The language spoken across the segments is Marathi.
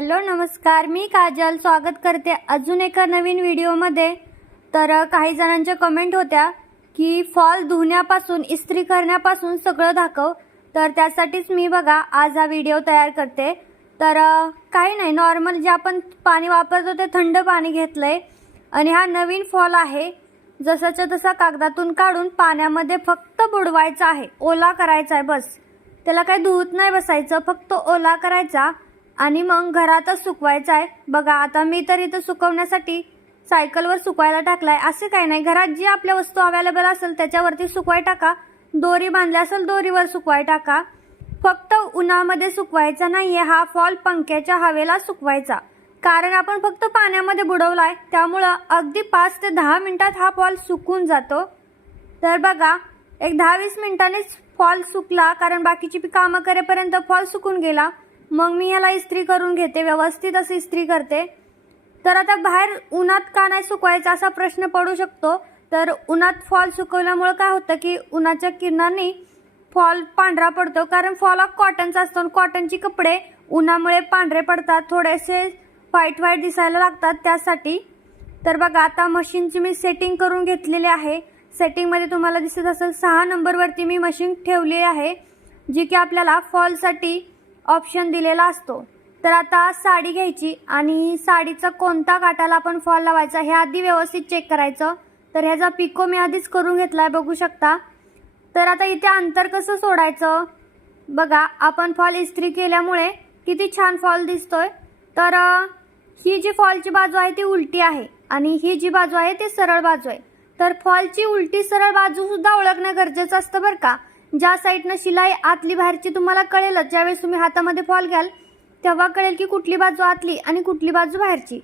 हॅलो नमस्कार. मी काजल. स्वागत करते अजून एका नवीन व्हिडिओमध्ये. तर काही जणांच्या कमेंट होत्या की फॉल धुण्यापासून इस्त्री करण्यापासून सगळं दाखव. तर त्यासाठीच मी बघा आज हा व्हिडिओ तयार करते. तर काही नाही. नॉर्मल जे आपण पाणी वापरतो ते थंड पाणी घेतलं आहे आणि हा नवीन फॉल आहे. जसाच्या तसा कागदातून काढून पाण्यामध्ये फक्त बुडवायचा आहे. ओला करायचा आहे बस. त्याला काही धुवत नाही बसायचं. फक्त ओला करायचा. आणि मग घरातच सुकवायचा आहे. बघा आता मी तर इथं सुकवण्यासाठी सायकलवर सुकवायला टाकलाय. असं काही नाही. घरात जी आपल्या वस्तू अवेलेबल असेल त्याच्यावरती सुकवाय टाका. दोरी बांधली असेल दोरीवर सुकवाय टाका. फक्त उन्हामध्ये सुकवायचा नाही आहे हा फॉल पंख्याच्या हवेला सुकवायचा. कारण आपण फक्त पाण्यामध्ये बुडवलाय. त्यामुळं अगदी पाच ते दहा मिनिटात हा फॉल सुकून जातो. तर बघा एक दहा वीस मिनिटांनीच फॉल सुकला. कारण बाकीची कामं करेपर्यंत फॉल सुकून गेला. मग मी ह्याला इस्त्री करून घेते व्यवस्थित असं इस्त्री करते. तर आता बाहेर उन्हात का नाही सुकवायचा असा प्रश्न पडू शकतो. तर उन्हात फॉल सुकवल्यामुळं काय होतं की उन्हाच्या किरणांनी फॉल पांढरा पडतो. कारण फॉल हा कॉटनचा असतो आणि कॉटनचे कपडे उन्हामुळे पांढरे पडतात थोडेसे व्हाईट व्हाईट दिसायला लागतात त्यासाठी. तर बघा आता मशीनची मी सेटिंग करून घेतलेली आहे. सेटिंगमध्ये तुम्हाला दिसत असेल सहा नंबरवरती मी मशीन ठेवली आहे जी की आपल्याला फॉलसाठी ऑप्शन दिलेला असतो. तर आता साडी घ्यायची आणि साडीचा कोणता काटाला आपण फॉल लावायचा हे आधी व्यवस्थित चेक करायचं. तर ह्याचा पिको मी आधीच करून घेतला आहे बघू शकता. तर आता इथे अंतर कसं सोडायचं? बघा आपण फॉल इस्त्री केल्यामुळे किती छान फॉल दिसतोय. तर ही जी फॉलची बाजू आहे ती उलटी आहे आणि ही जी बाजू आहे ती सरळ बाजू आहे. तर फॉलची उलटी सरळ बाजूसुद्धा ओळखणं गरजेचं असतं बरं का. ज्या साईडनं शिलाई आतली बाहेरची तुम्हाला कळेलच ज्यावेळेस तुम्ही हातामध्ये फॉल घ्याल तेव्हा कळेल की कुठली बाजू आतली आणि कुठली बाजू बाहेरची.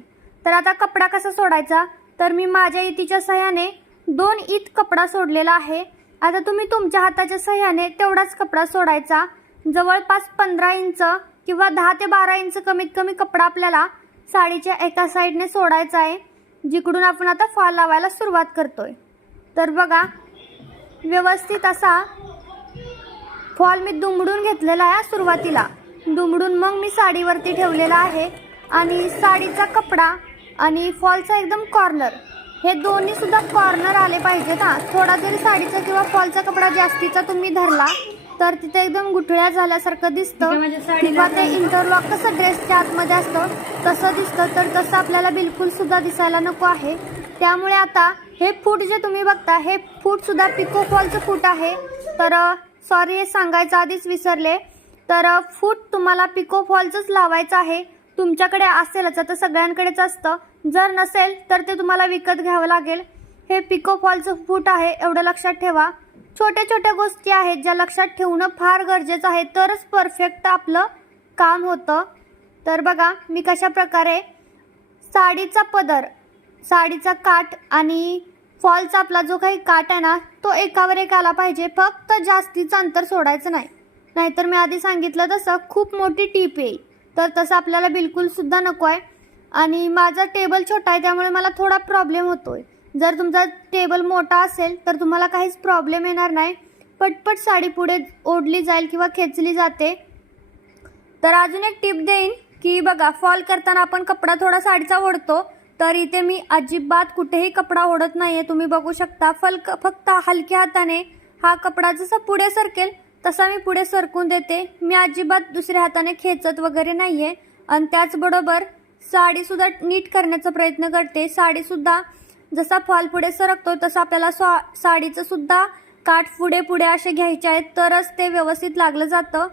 तर आता कपडा कसा सोडायचा? तर मी माझ्या इतीच्या सहाय्याने दोन ईत कपडा सोडलेला आहे. आता तुम्ही तुमच्या हाताच्या सहाय्याने तेवढाच कपडा सोडायचा. जवळपास पंधरा इंच किंवा दहा ते बारा इंच कमीत कमी कपडा आपल्याला साडीच्या एका साईडने सोडायचा आहे जिकडून आपण आता फॉल लावायला सुरुवात करतोय. तर बघा व्यवस्थित असा फॉल मी दुमडून घेतलेला आहे सुरुवातीला. दुमडून मग मी साडीवरती ठेवलेला आहे आणि साडीचा कपडा आणि फॉलचा एकदम कॉर्नर. हे दोन्ही सुद्धा कॉर्नर आले पाहिजेत हा. थोडा जरी साडीचा किंवा फॉलचा कपडा जास्तीचा तुम्ही धरला तर तिथे एकदम गुठळ्या झाल्यासारखं दिसतं. किंवा ते इंटरलॉक कसं ड्रेसच्या आतमध्ये असतं तसं दिसतं. तर तसं आपल्याला बिलकुल सुद्धा दिसायला नको आहे. त्यामुळे आता हे फूट जे तुम्ही बघता हे फूट सुद्धा पिको फॉलचं फूट आहे. तर सॉरी हे सांगायचं आधीच विसरले. तर फूट तुम्हाला पिको फॉलचंच लावायचं आहे. तुमच्याकडे असेलच आता सगळ्यांकडेच असतं. जर नसेल तर ते तुम्हाला विकत घ्यावं लागेल. हे पिको फॉलचं फूट आहे एवढं लक्षात ठेवा. छोट्या छोट्या गोष्टी आहेत ज्या लक्षात ठेवणं फार गरजेचं आहे. तरच परफेक्ट आपलं काम होतं. तर बघा मी कशा प्रकारे साडीचा पदर साडीचा काठ आणि फॉलचा आपला जो काही काट आहे ना तो एकावर एक आला पाहिजे. फक्त जास्तीचं अंतर सोडायचं नाही. नाहीतर मी आधी सांगितलं तसं खूप मोठी टीप येईल. तर तसं आपल्याला बिलकुलसुद्धा नको आहे. आणि माझा टेबल छोटा आहे त्यामुळे मला थोडा प्रॉब्लेम होतो आहे जर तुमचा टेबल मोठा असेल तर तुम्हाला काहीच प्रॉब्लेम येणार नाही. पटपट साडी पुढे ओढली जाईल किंवा खेचली जाते. तर अजून एक टिप देईन की बघा फॉल करताना आपण कपडा थोडा साडीचा ओढतो. तर इथे मी अजिबात कुठेही कपडा ओढत नाहीये. तुम्ही बघू शकता फलक फक्त हलक्या हाताने हा कपडा जसा पुढे सरकेल तसा मी पुढे सरकून देते. मी अजिबात दुसऱ्या हाताने खेचत वगैरे नाहीये. आणि त्याचबरोबर साडीसुद्धा नीट करण्याचा प्रयत्न करते. साडीसुद्धा जसा फॉल पुढे सरकतो तसं आपल्याला स्वा साडीचं सुद्धा काठ पुढे पुढे असे घ्यायचे आहेत तरच ते व्यवस्थित लागलं जातं.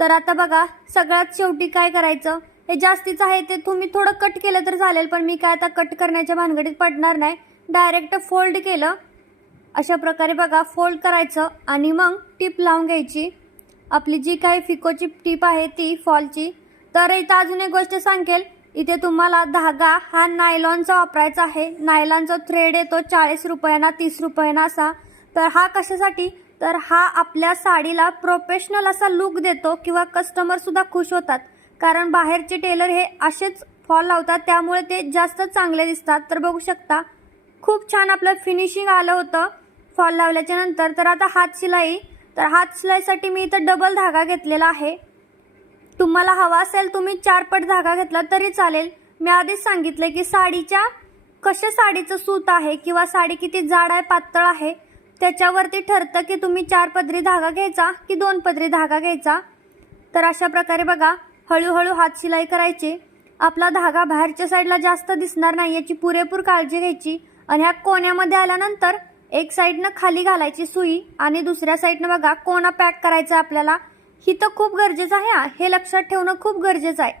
तर आता बघा सगळ्यात शेवटी काय करायचं? हे जास्तीचं आहे ते तुम्ही थोडं कट केलं तर चालेल पण मी काय आता कट करण्याच्या भानगडीत पडणार नाही. डायरेक्ट फोल्ड केलं. अशा प्रकारे बघा फोल्ड करायचं आणि मग टीप लावून घ्यायची. आपली जी काही फिकोची टीप आहे ती फॉलची तर इथं अजून एक गोष्ट सांगेल. इथे तुम्हाला धागा हा नायलॉनचा वापरायचा आहे. नायलॉनचा थ्रेड येतो चाळीस रुपयांना तीस रुपयांना असा. तर हा कशासाठी? तर हा आपल्या साडीला प्रोफेशनल असा लुक देतो किंवा कस्टमरसुद्धा खुश होतात. कारण बाहेरचे टेलर हे असेच फॉल लावतात त्यामुळे ते जास्त चांगले दिसतात. तर बघू शकता खूप छान आपलं फिनिशिंग आलं होतं फॉल लावल्याच्या नंतर. तर आता हात शिलाई तर हात शिलाईसाठी मी इथं डबल धागा घेतलेला आहे. तुम्हाला हवा असेल तुम्ही चार पट धागा घेतला तरी चालेल. मी आधीच सांगितलं की साडीच्या कशा साडीचं सूत आहे किंवा साडी किती जाड आहे पातळ आहे त्याच्यावरती ठरतं की तुम्ही चार पदरी धागा घ्यायचा की दोन पदरी धागा घ्यायचा. तर अशा प्रकारे बघा हळूहळू हात शिलाई करायचे. आपला धागा बाहेरच्या साईडला जास्त दिसणार नाही याची पुरेपूर काळजी घ्यायची आणि ह्या कोण्यामध्ये आल्यानंतर एक साईडनं खाली घालायची सुई आणि दुसऱ्या साईडनं बघा कोणा पॅक करायचा आपल्याला. ही तर खूप गरजेचं आहे हा. हे लक्षात ठेवणं खूप गरजेचं आहे.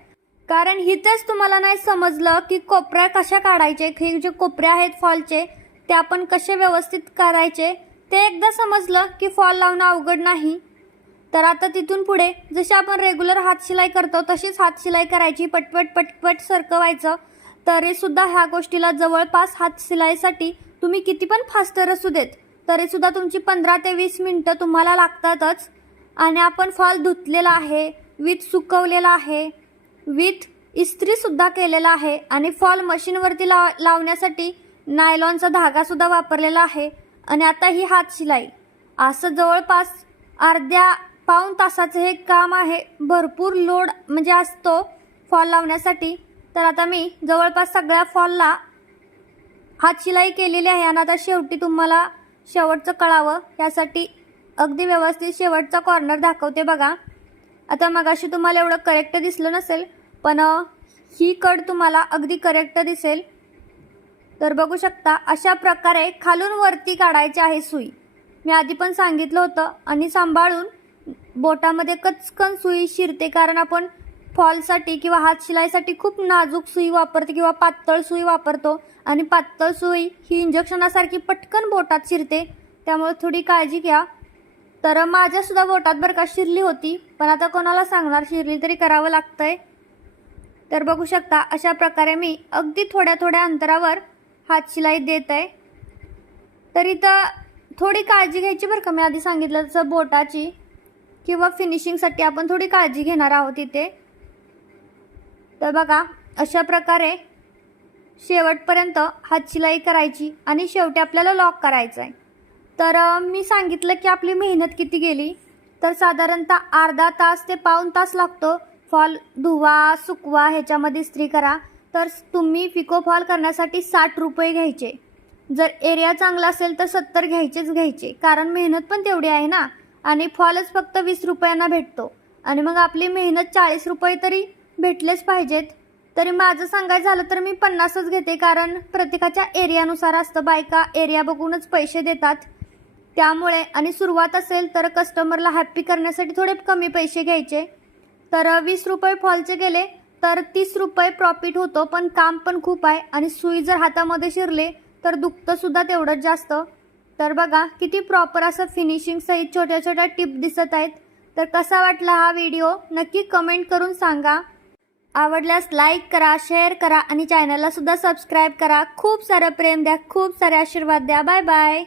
कारण हिथेच तुम्हाला नाही समजलं की कोपऱ्या कशा काढायचे हे जे कोपऱ्या आहेत फॉलचे ते आपण कसे व्यवस्थित करायचे ते एकदा समजलं की फॉल लावणं अवघड नाही. तर आता तिथून पुढे जशी आपण रेग्युलर हात शिलाई करतो तशीच हात शिलाई करायची पटपट पटपट सरकवायचं. तरीसुद्धा ह्या गोष्टीला जवळपास हात शिलाईसाठी तुम्ही किती पण फास्टर असू देत तरीसुद्धा तुमची पंधरा ते वीस मिनटं तुम्हाला लागतातच. आणि आपण फॉल धुतलेला आहे विथ सुकवलेला आहे विथ इस्त्रीसुद्धा केलेला आहे. आणि फॉल मशीनवरती लाव लावण्यासाठी नायलॉनचा धागासुद्धा वापरलेला आहे. आणि आता ही हात शिलाई. असं जवळपास अर्ध्या पाऊण तासाचं हे काम आहे. भरपूर लोड म्हणजे असतो फॉल लावण्यासाठी. तर आता मी जवळपास सगळ्या फॉलला हात शिलाई केलेली आहे आणि आता शेवटी तुम्हाला शेवटचं कळावं. यासाठी अगदी व्यवस्थित शेवटचा कॉर्नर दाखवते बघा. आता मगाशी तुम्हाला एवढं करेक्ट दिसलं नसेल पण ही कड तुम्हाला अगदी करेक्ट दिसेल. तर बघू शकता अशा प्रकारे खालून वरती काढायची आहे सुई. मी आधी पण सांगितलं होतं आणि सांभाळून बोटामध्ये कचकन सुई शिरते कारण आपण फॉलसाठी किंवा हात शिलाईसाठी खूप नाजूक सुई वापरते किंवा पातळ सुई वापरतो. आणि पातळ सुई ही इंजेक्शनासारखी पटकन बोटात शिरते. त्यामुळे थोडी काळजी घ्या. तर माझ्यासुद्धा बोटात बरं का शिरली होती. पण आता कोणाला सांगणार? शिरली तरी करावं लागतंय. तर बघू शकता अशा प्रकारे मी अगदी थोड्या थोड्या अंतरावर हात शिलाई देत आहे तर इथं थोडी काळजी घ्यायची बरं का? मी आधी सांगितलं तसं बोटाची. किंवा फिनिशिंगसाठी आपण थोडी काळजी घेणार आहोत इथे. तर बघा अशा प्रकारे शेवटपर्यंत हात शिलाई करायची आणि शेवटी आपल्याला लॉक करायचं आहे. तर मी सांगितलं की आपली मेहनत किती गेली? तर साधारणतः अर्धा तास ते पाऊण तास लागतो. फॉल धुवा सुकवा ह्याच्यामध्ये इस्त्री करा. तर तुम्ही पिको फॉल करण्यासाठी साठ रुपये घ्यायचे. जर एरिया चांगला असेल तर सत्तर घ्यायचेच घ्यायचे. कारण मेहनत पण तेवढी आहे ना. आणि फॉलच फक्त वीस रुपयांना भेटतो. आणि मग आपली मेहनत चाळीस रुपये तरी भेटलेच पाहिजेत. तरी माझं सांगायचं झालं तर मी पन्नासच घेते कारण प्रत्येकाच्या एरियानुसार असतं बायका एरिया बघूनच पैसे देतात. त्यामुळे आणि सुरुवात असेल तर कस्टमरला हॅप्पी करण्यासाठी थोडे कमी पैसे घ्यायचे. तर वीस रुपये फॉलचे गेले तर तीस रुपये प्रॉफिट होतो पण काम पण खूप आहे आणि सुई जर हातामध्ये शिरले तर दुखतंसुद्धा तेवढंच जास्त. तर बघा किती प्रॉपर असं फिनिशिंग सहित छोट्या छोट्या टिप दिसत आहेत. तर कसा वाटला हा व्हिडिओ नक्की कमेंट करून सांगा. आवडल्यास लाईक करा शेअर करा आणि चॅनलला सुद्धा सबस्क्राईब करा. खूप सारं प्रेम द्या खूप सारे आशीर्वाद द्या. Bye bye